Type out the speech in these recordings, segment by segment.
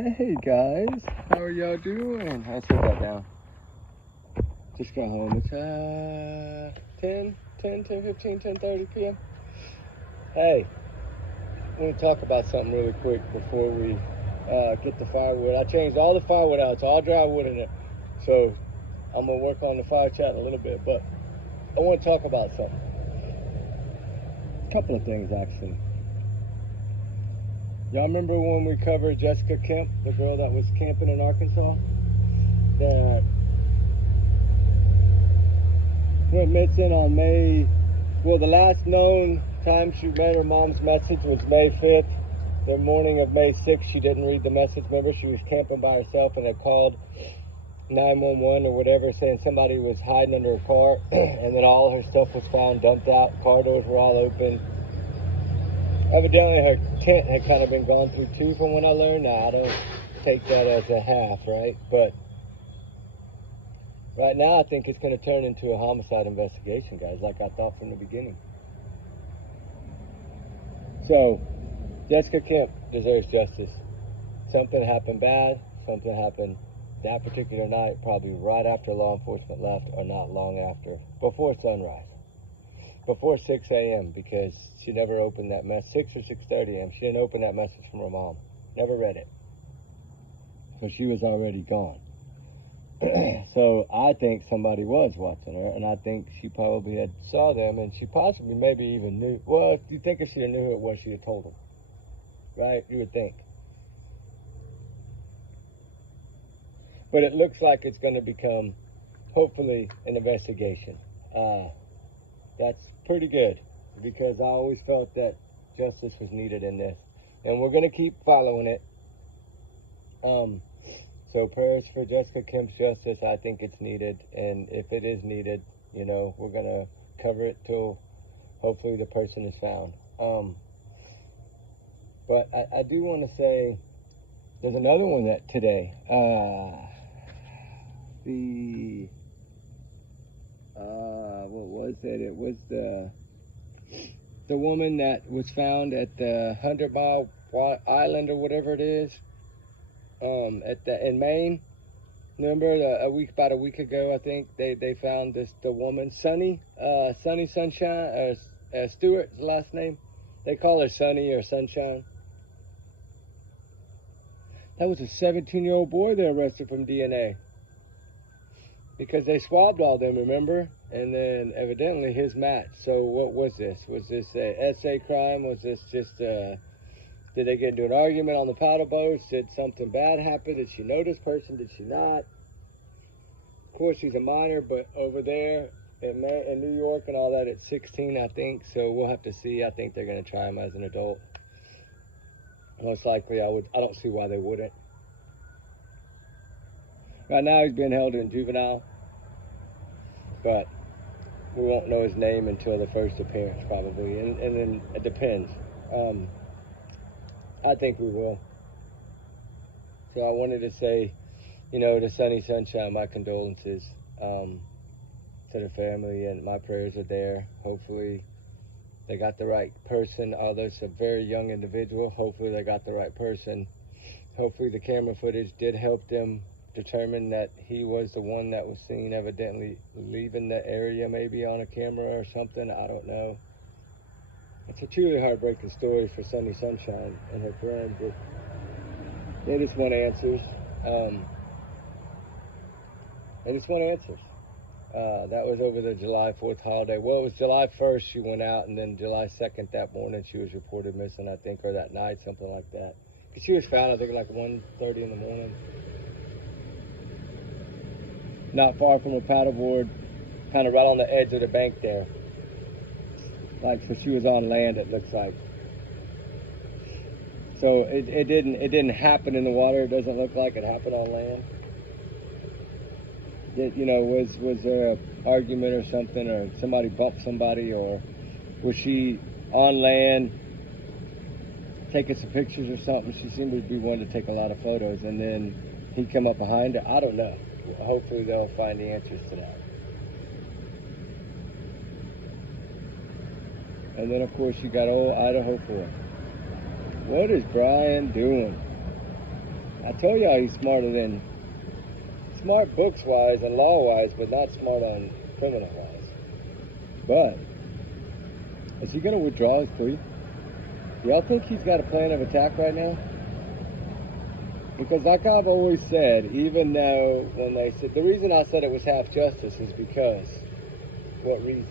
Hey guys, how are y'all doing? I'll set that down. Just got home. It's 10:30 p.m. Hey, I want to talk about something really quick before we get the firewood. I changed all the firewood out. It's all dry wood in it. So I'm going to work on the fire chat in a little bit. But I want to talk about something. A couple of things, actually. Y'all remember when we covered Jessica Kemp, the girl that was camping in Arkansas? That went missing on the last known time she read her mom's message was May 5th. The morning of May 6th, she didn't read the message. Remember, she was camping by herself and had called 911 or whatever, saying somebody was hiding under her car. And then all her stuff was found, dumped out, car doors were all open. Evidently, her tent had kind of been gone through too, from what I learned. Now, I don't take that as a half, right? But right now, I think it's going to turn into a homicide investigation, guys, like I thought from the beginning. So, Jessica Kemp deserves justice. Something happened bad. Something happened that particular night, probably right after law enforcement left, or not long after, before sunrise. Before 6 a.m. because she never opened that message. 6 or 6:30 a.m. She didn't open that message from her mom. Never read it. So she was already gone. So I think somebody was watching her, and I think she probably had saw them, and she possibly maybe even knew. Well, you think if she knew who it was, she'd have told them, right? You would think. But it looks like it's going to become, hopefully, an investigation. That's pretty good, because I always felt that justice was needed in this, and we're going to keep following it. So prayers for Jessica Kemp's justice. I think it's needed, and if it is needed, we're going to cover it till hopefully the person is found. But I do want to say there's another one that today, what was it? It was the woman that was found at the 100 Mile Island or whatever it is, in Maine. Remember about a week ago, I think they found the woman, Sunny Sunshine, Stewart's last name. They call her Sunny or Sunshine. That was a 17-year-old boy they arrested from DNA. Because they swabbed all them, remember? And then evidently his match. So what was this? Was this a essay crime? Was this just did they get into an argument on the paddle boats? Did something bad happen? Did she know this person? Did she not? Of course, she's a minor, but over there in New York and all that, it's 16, I think. So we'll have to see. I think they're going to try him as an adult. Most likely, I don't see why they wouldn't. Right now, he's being held in juvenile, but we won't know his name until the first appearance, probably, and then it depends. I think we will. So I wanted to say, to Sunny Sunshine, my condolences to the family, and my prayers are there. Hopefully, they got the right person. Although it's a very young individual, hopefully they got the right person. Hopefully the camera footage did help them determine that he was the one that was seen evidently leaving the area, maybe on a camera or something. I don't know. It's a truly heartbreaking story for Sunny Sunshine and her friend, but they just want answers. They just want answers. That was over the July 4th holiday. Well, it was July 1st she went out, and then July 2nd that morning she was reported missing, I think, or that night, something like that. Because she was found, I think, like 1:30 in the morning. Not far from a paddleboard, kind of right on the edge of the bank there. So she was on land, it looks like. So it didn't happen in the water. It doesn't look like it happened on land. Was there an argument or something, or somebody bumped somebody, or was she on land taking some pictures or something? She seemed to be one to take a lot of photos, and then he come up behind her. I don't know. Hopefully they'll find the answers to that. And then, of course, you got old Idaho for it. What is Brian doing? I told y'all he's smart books-wise and law-wise, but not smart on criminal-wise. But is he going to withdraw his plea? Y'all think he's got a plan of attack right now? Because like I've always said, even though when they said, the reason I said it was half justice is because, what reason?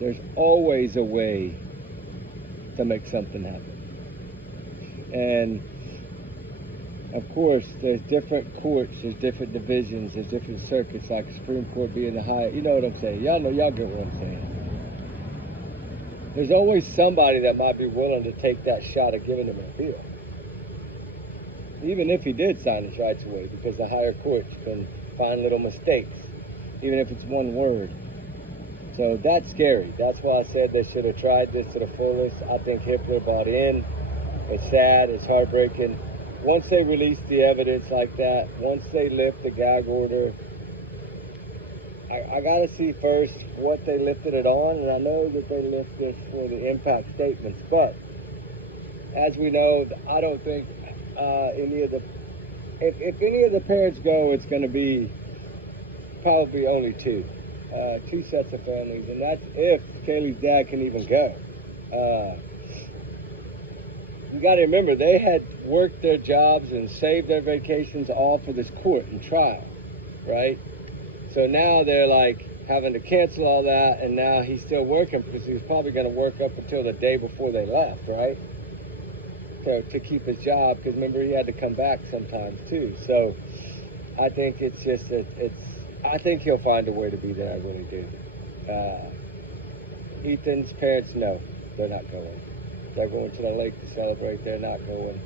There's always a way to make something happen. And of course, there's different courts, there's different divisions, there's different circuits, like Supreme Court being the highest. You know what I'm saying? Y'all know, y'all get what I'm saying. There's always somebody that might be willing to take that shot of giving him an appeal. Even if he did sign his rights away, because the higher courts can find little mistakes, even if it's one word. So that's scary. That's why I said they should have tried this to the fullest. I think Hitler bought in. It's sad, it's heartbreaking. Once they release the evidence like that, once they lift the gag order, I got to see first what they lifted it on, and I know that they lift this for the impact statements, but as we know, I don't think any of the, if any of the parents go, it's going to be probably only two sets of families, and that's if Kaylee's dad can even go. You got to remember, they had worked their jobs and saved their vacations all for this court and trial, right? So now they're like having to cancel all that, and now he's still working because he was probably going to work up until the day before they left, right? To keep his job, because remember, he had to come back sometimes too. So I think it's just, I think he'll find a way to be there, I really do. Ethan's parents, no, they're not going. They're going to the lake to celebrate. They're not going.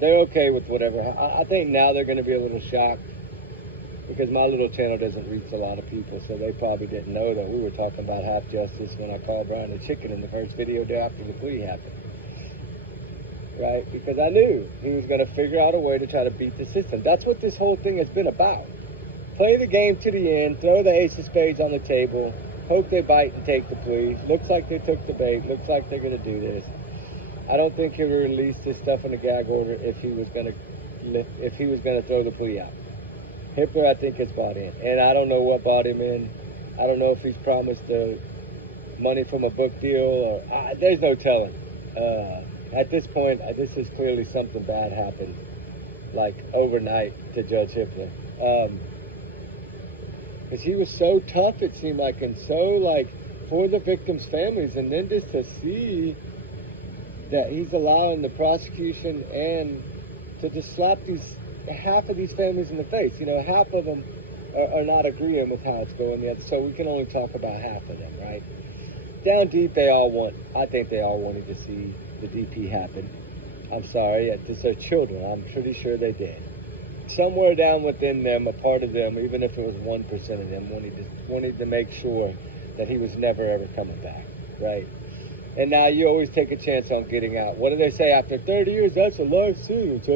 They're okay with whatever. I think now they're going to be a little shocked because my little channel doesn't reach a lot of people, so they probably didn't know that we were talking about half justice when I called Brian the chicken in the first video day after the plea happened. Right? Because I knew he was going to figure out a way to try to beat the system. That's what this whole thing has been about. Play the game to the end, throw the ace of spades on the table, hope they bite and take the plea. Looks like they took the bait. Looks like they're going to do this. I don't think he would release this stuff in the gag order if he was going to throw the plea out. Hitler, I think, has bought in, and I don't know what bought him in. I don't know if he's promised money from a book deal, or there's no telling. At this point, this is clearly something bad happened, like overnight, to Judge Hitler. Because he was so tough, it seemed like, and so, like, for the victims' families, and then just to see that he's allowing the prosecution and to just slap half of these families in the face. You know, half of them are not agreeing with how it's going yet, so we can only talk about half of them, right? Down deep, I think they all wanted to see the DP happen. I'm sorry, it's their children. I'm pretty sure they did. Somewhere down within them, a part of them, even if it was 1% of them, wanted to make sure that he was never, ever coming back, right? And now you always take a chance on getting out. What do they say? After 30 years, that's a life sentence.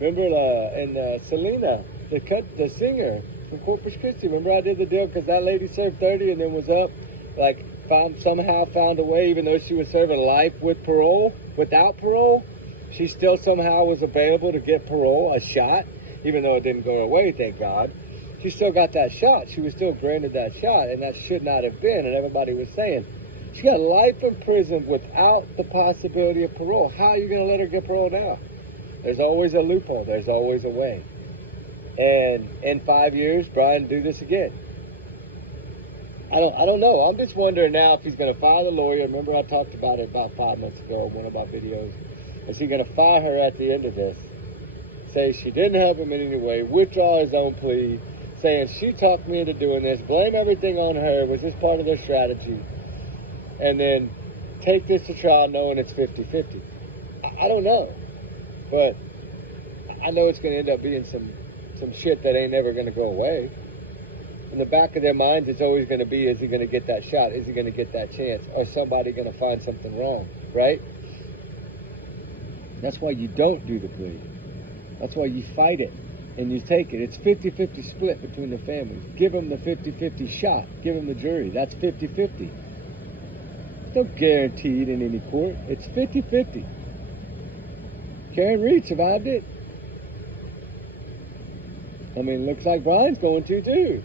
Remember Selena, the singer from Corpus Christi, remember I did the deal because that lady served 30 and then was up, like, somehow found a way, even though she was serving life with parole, without parole, she still somehow was available to get parole, a shot, even though it didn't go away, thank God. She still got that shot. She was still granted that shot, and that should not have been, and everybody was saying, she got life in prison without the possibility of parole. How are you going to let her get parole now? There's always a loophole. There's always a way. And in 5 years, Brian do this again. I don't know. I'm just wondering now if he's going to file a lawyer. Remember I talked about it about 5 months ago in one of my videos. Is he going to fire her at the end of this? Say she didn't help him in any way, withdraw his own plea, saying she talked me into doing this, blame everything on her, was this part of their strategy, and then take this to trial knowing it's 50-50. I don't know. But I know it's going to end up being some shit that ain't never going to go away. In the back of their minds, it's always going to be, is he going to get that shot? Is he going to get that chance? Or is somebody going to find something wrong, right? That's why you don't do the plea. That's why you fight it and you take it. It's 50-50 split between the families. Give them the 50-50 shot. Give them the jury. That's 50-50. It's no guaranteed in any court. It's 50-50. Karen Reed survived it. I mean, looks like Brian's going to too.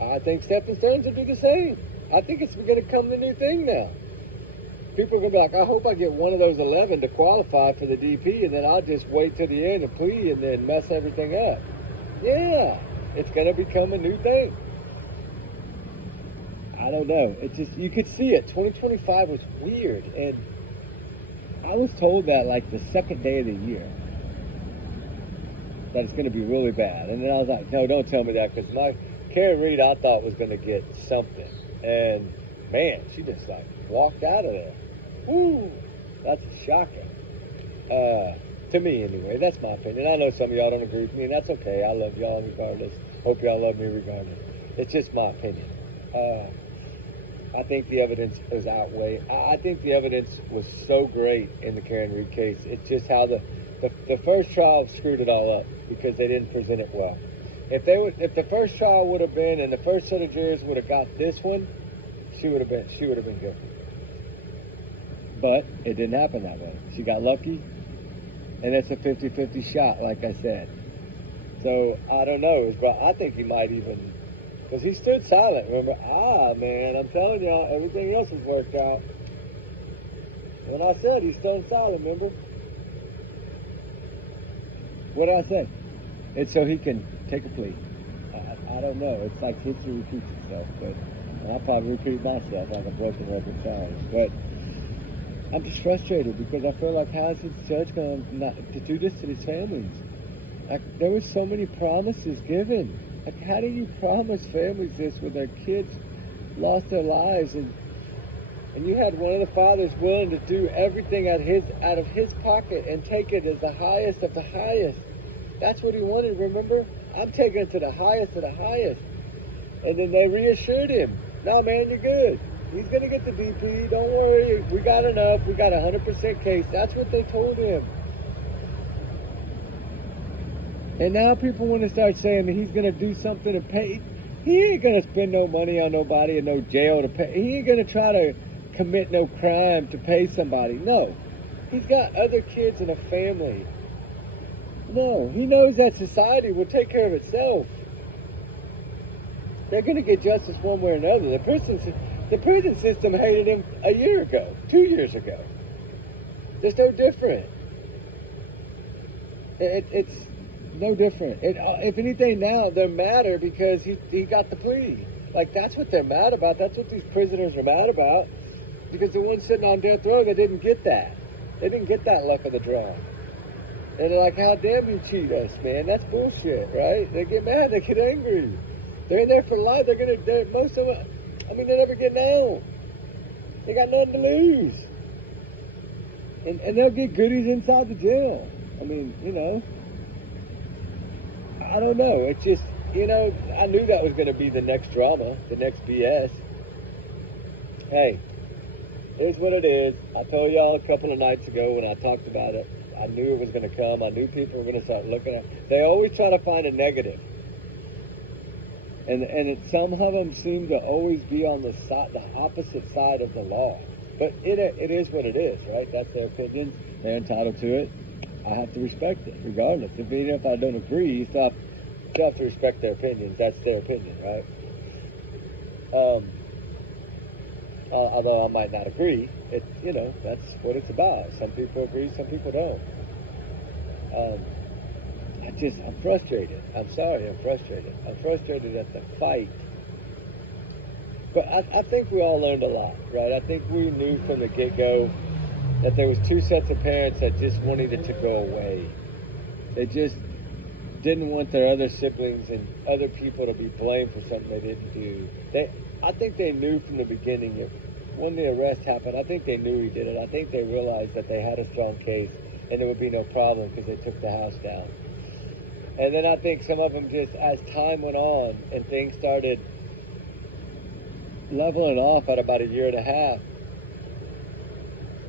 I think Stephen Stearns will do the same. I think it's going to become the new thing now. People are going to be like, I hope I get one of those 11 to qualify for the DP, and then I'll just wait till the end and plea and then mess everything up. Yeah, it's going to become a new thing. I don't know. It just, you could see it. 2025 was weird, and I was told that like the second day of the year that it's going to be really bad. And then I was like, no, don't tell me that, because my Karen Reed I thought was going to get something. And man, she just like walked out of there. Woo, that's shocking. To me anyway, that's my opinion. I know some of y'all don't agree with me, and that's okay. I love y'all regardless. Hope y'all love me regardless. It's just my opinion. I think the evidence is outweighed. I think the evidence was so great in the Karen Reed case. It's just how the first trial screwed it all up because they didn't present it well. If the first trial would have been and the first set of jurors would have got this one, she would have been guilty. But it didn't happen that way. She got lucky, and it's a 50-50 shot, like I said. So I don't know. I think he might even, because he stood silent. Remember? Man, I'm telling y'all, everything else has worked out. When I said he stood silent, remember? What did I say? It's so he can take a plea. I don't know. It's like history repeats itself, but I'll probably repeat myself like a broken record challenge. But I'm just frustrated because I feel like how is this judge going to do this to these families? Like, there were so many promises given. Like, how do you promise families this when their kids lost their lives and you had one of the fathers willing to do everything out of his pocket and take it as the highest of the highest? That's what he wanted, remember? I'm taking it to the highest of the highest. And then they reassured him, no, man, you're good. He's going to get the DP. Don't worry. We got enough. We got 100% case. That's what they told him. And now people want to start saying that he's going to do something to pay. He ain't going to spend no money on nobody and no jail to pay. He ain't going to try to commit no crime to pay somebody. No. He's got other kids and a family. No. He knows that society will take care of itself. They're going to get justice one way or another. The prison system hated him a year ago, 2 years ago. It's no different. It's no different. If anything now, they're madder because he got the plea. Like, that's what they're mad about. That's what these prisoners are mad about. Because the ones sitting on death row, they didn't get that. They didn't get that luck of the draw. And they're like, how dare you cheat us, man? That's bullshit, right? They get mad. They get angry. They're in there for life. Most of them, they're never getting out. They got nothing to lose. And they'll get goodies inside the jail. I don't know. It's just, I knew that was going to be the next drama, the next BS. Hey, here's what it is. I told y'all a couple of nights ago when I talked about it, I knew it was going to come. I knew people were going to start looking at it. They always try to find a negative. And some of them seem to always be on the opposite side of the law. But it is what it is, right? That's their opinion. They're entitled to it. I have to respect it, regardless. Even if I don't agree, you still have to respect their opinions. That's their opinion, right? Although I might not agree, that's what it's about. Some people agree, some people don't. I'm frustrated. I'm sorry, I'm frustrated. I'm frustrated at the fight. But I think we all learned a lot, right? I think we knew from the get-go that there was two sets of parents that just wanted it to go away. They just didn't want their other siblings and other people to be blamed for something they didn't do. I think they knew from the beginning that when the arrest happened, I think they knew he did it. I think they realized that they had a strong case and there would be no problem because they took the house down. And then I think some of them just, as time went on and things started leveling off at about 1.5 years,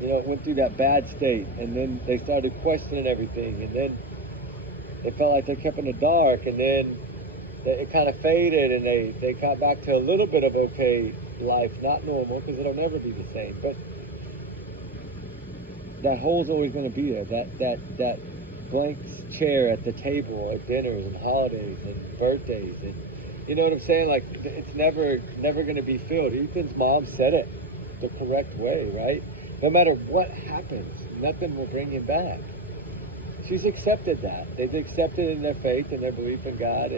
it went through that bad state, and then they started questioning everything, and then they felt like they kept in the dark, and then it kind of faded, and they got back to a little bit of okay life, not normal, because it'll never be the same, but that hole's always going to be there. That blank's chair at the table at dinners and holidays and birthdays, and you know what I'm saying? Like, it's never going to be filled. Ethan's mom said it the correct way, right? No matter what happens, nothing will bring him back. She's accepted that. They've accepted in their faith and their belief in God,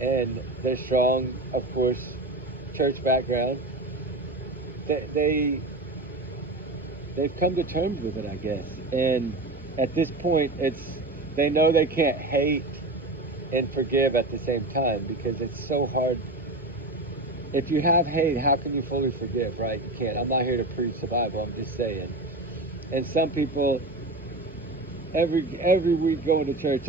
and their strong, of course, church background. They've come to terms with it, I guess. And at this point, they know they can't hate and forgive at the same time, because it's so hard. If you have hate, how can you fully forgive, right? You can't. I'm not here to preach the Bible. I'm just saying. And some people, every week going to church,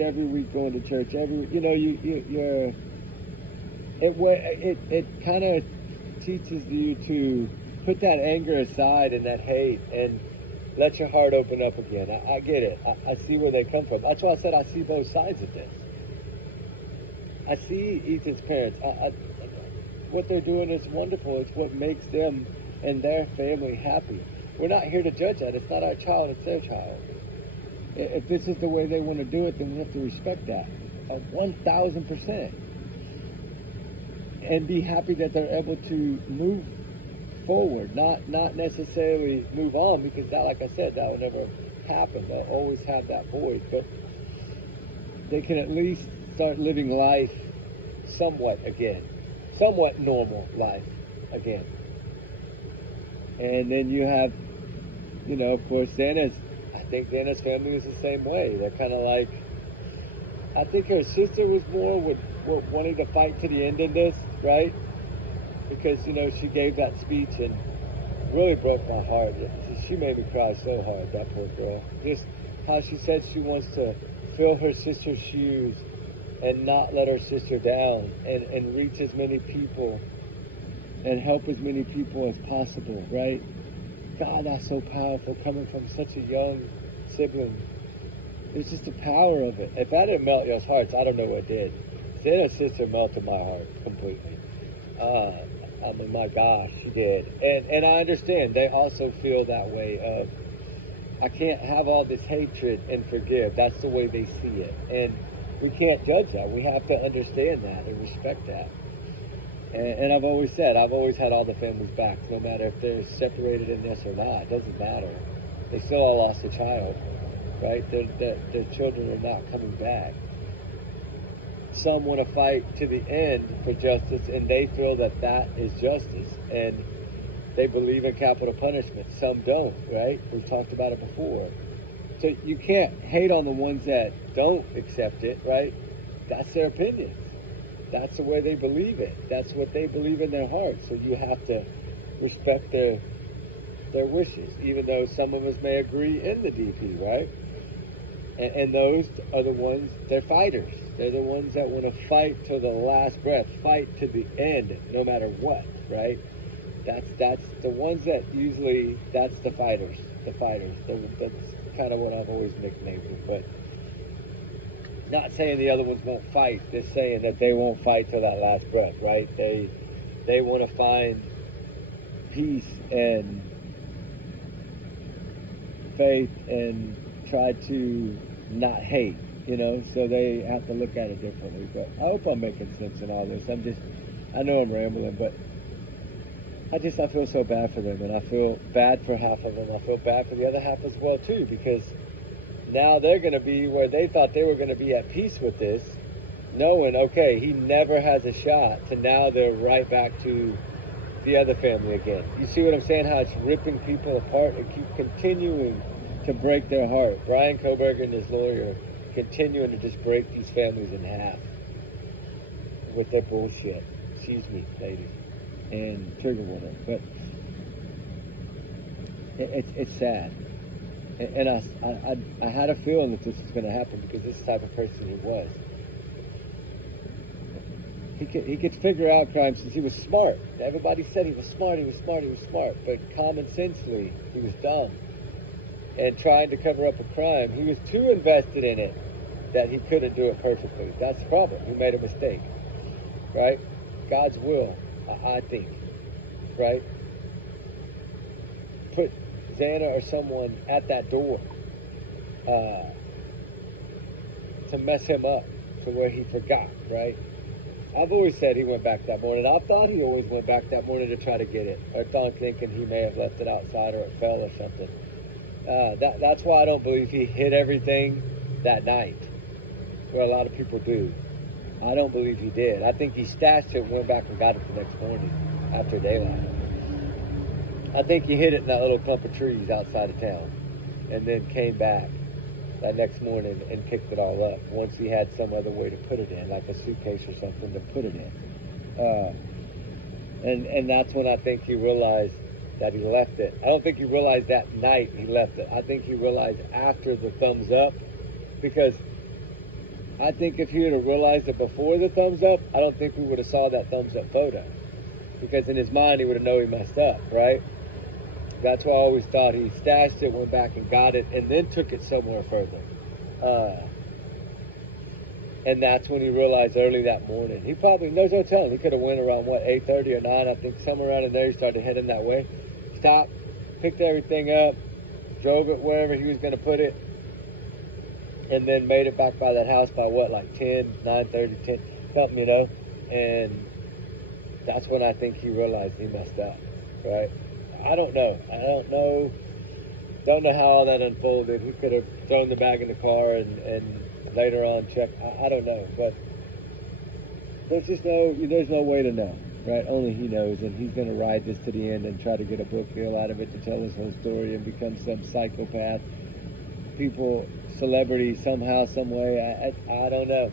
it kind of teaches you to put that anger aside and that hate and let your heart open up again. I get it. I see where they come from. That's why I said I see both sides of this. I see Ethan's parents. What they're doing is wonderful. It's what makes them and their family happy. We're not here to judge that. It's not our child, it's their child. If this is the way they want to do it, then we have to respect that 1,000%. And be happy that they're able to move forward, not necessarily move on, because that, like I said, that will never happen. They'll always have that void, but they can at least start living life somewhat normal life again. And then you have, of course, I think Xana's family is the same way. They're kind of like, I think her sister was more wanting to fight to the end in this, right? Because, she gave that speech and really broke my heart. She made me cry so hard, that poor girl. Just how she said she wants to fill her sister's shoes and not let her sister down, and reach as many people and help as many people as possible, right? God, that's so powerful, coming from such a young sibling. It's just the power of it. If that didn't melt y'all's hearts, I don't know what did. Xana's sister melted my heart completely. I mean, my gosh, she did. And I understand they also feel that way of, I can't have all this hatred and forgive. That's the way they see it. And we can't judge that. We have to understand that and respect that. And I've always said, I've always had all the families back, no matter if they're separated in this or not. It doesn't matter. They still all lost a child, right? Their children are not coming back. Some want to fight to the end for justice, and they feel that that is justice, and they believe in capital punishment. Some don't, right? We've talked about it before. So you can't hate on the ones that don't accept it, right? That's their opinion. That's the way they believe it. That's what they believe in their heart. So you have to respect their wishes, even though some of us may agree in the DP, right? And those are the ones, they're fighters. They're the ones that want to fight to the last breath, fight to the end, no matter what, right? That's the ones that usually, that's the fighters. That's kind of what I've always nicknamed them. But not saying the other ones won't fight, just saying that they won't fight till that last breath, right? They want to find peace and faith and try to not hate, so they have to look at it differently. But I hope I'm making sense in all this. I know I'm rambling, but I feel so bad for them, and I feel bad for half of them. I feel bad for the other half as well, too, because now they're going to be where they thought they were going to be at peace with this, knowing, okay, he never has a shot, to now they're right back to the other family again. You see what I'm saying? How it's ripping people apart and keep continuing to break their heart. Brian Koberger and his lawyer continuing to just break these families in half with their bullshit. Excuse me, ladies. And trigger warning. But it's sad. And I had a feeling that this was going to happen, because this is the type of person he was. He could figure out crime since he was smart. Everybody said he was smart. But common sensely, he was dumb. And trying to cover up a crime, he was too invested in it that he couldn't do it perfectly. That's the problem. He made a mistake, right? God's will, I think, right? Put Xana or someone at that door. to mess him up to where he forgot, right? I've always said he went back that morning. I thought he always went back that morning to try to get it. Or thought thinking he may have left it outside or it fell or something. That's why I don't believe he hid everything that night, where a lot of people do. I don't believe he did. I think he stashed it and went back and got it the next morning after daylight. I think he hid it in that little clump of trees outside of town and then came back that next morning and picked it all up once he had some other way to put it in, like a suitcase or something to put it in. And that's when I think he realized that he left it. I don't think he realized that night he left it. I think he realized after the thumbs up, because I think if he would have realized it before the thumbs up, I don't think we would have saw that thumbs up photo. Because in his mind, he would have known he messed up, right? That's why I always thought he stashed it, went back and got it, and then took it somewhere further. And that's when he realized early that morning. He probably, there's no telling, he could have went around, 8:30 or 9, I think somewhere around in there, he started heading that way. Stopped, picked everything up, drove it wherever he was going to put it, and then made it back by that house by 10, 9:30, 10, something, and that's when I think he realized he messed up, right? I don't know. Don't know how all that unfolded. He could have thrown the bag in the car and later on checked. I don't know, but there's no way to know, right? Only he knows, and he's going to ride this to the end and try to get a book deal out of it to tell his whole story and become some psychopath. Celebrity somehow, some way. I don't know.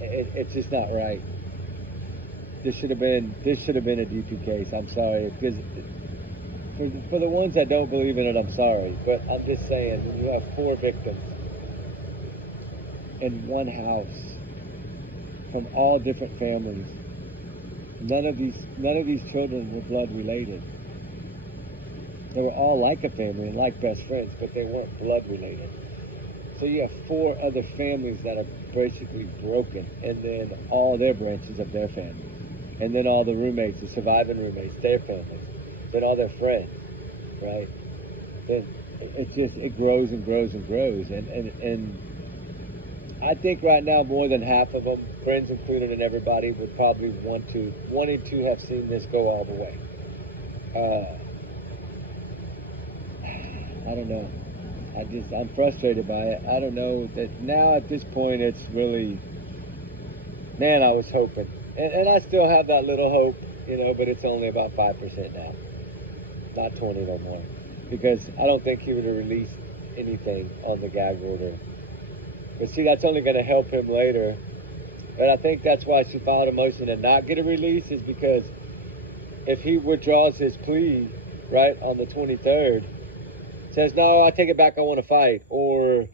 It's just not right. This should have been a DP case. I'm sorry, because for the ones that don't believe in it, I'm sorry, but I'm just saying, when you have 4 victims in one house from all different families, none of these children were blood related. They were all like a family and like best friends, but they weren't blood related. So you have 4 other families that are basically broken, and then all their branches of their families. And then all the roommates, the surviving roommates, their families. Then all their friends, right? Then it grows and grows and grows. And I think right now more than half of them, friends included and everybody, would probably wanted to have seen this go all the way. I don't know. I'm frustrated by it. I don't know that now at this point it's really, man, I was hoping. And I still have that little hope, but it's only about 5% now. Not 20 no more. Because I don't think he would have released anything on the gag order. But see, that's only going to help him later. And I think that's why she filed a motion to not get a release, is because if he withdraws his plea, right, on the 23rd, says, no, I take it back, I want to fight, or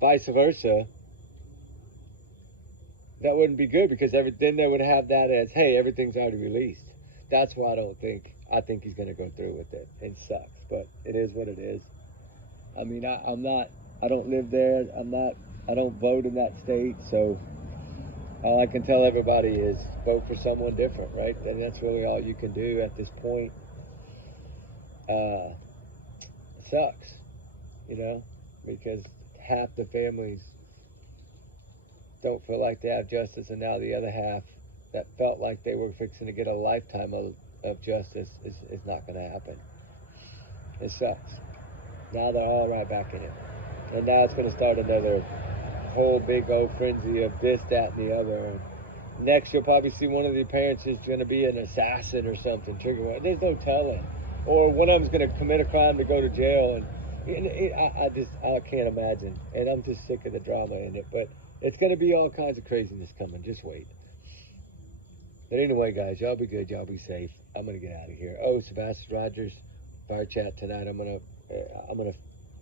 vice versa, that wouldn't be good, because then they would have that as, hey, everything's already released. That's why I think he's going to go through with it. It sucks, but it is what it is. I mean, I don't live there. I don't vote in that state, so all I can tell everybody is vote for someone different, right? And that's really all you can do at this point. It sucks, because half the families don't feel like they have justice, and now the other half that felt like they were fixing to get a lifetime of justice is not going to happen. It sucks. Now they're all right back in it. And now it's going to start another whole big old frenzy of this, that, and the other. And next, you'll probably see one of the parents is going to be an assassin or something. There's no telling. Or one of them's going to commit a crime to go to jail. And I can't imagine. And I'm just sick of the drama in it. But it's going to be all kinds of craziness coming. Just wait. But anyway, guys, y'all be good. Y'all be safe. I'm going to get out of here. Oh, Sebastian Rogers, fire chat tonight. I'm gonna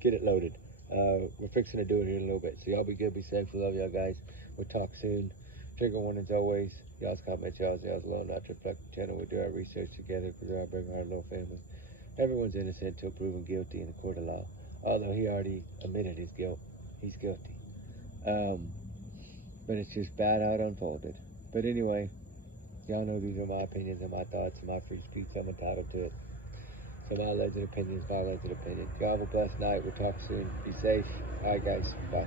get it loaded. We're fixing to do it here in a little bit. So y'all be good. Be safe. We love y'all, guys. We'll talk soon. Trigger warnings always. Y'all's comments, y'all's alone. Not to reflect the channel. We do our research together. We bring our little family. Everyone's innocent until proven guilty in the court of law. Although he already admitted his guilt. He's guilty. But it's just bad how it unfolded. But anyway, y'all know these are my opinions and my thoughts and my free speech. I'm entitled to it. So my alleged opinions, my alleged opinions. Y'all have a blessed night. We'll talk soon. Be safe. All right, guys. Bye.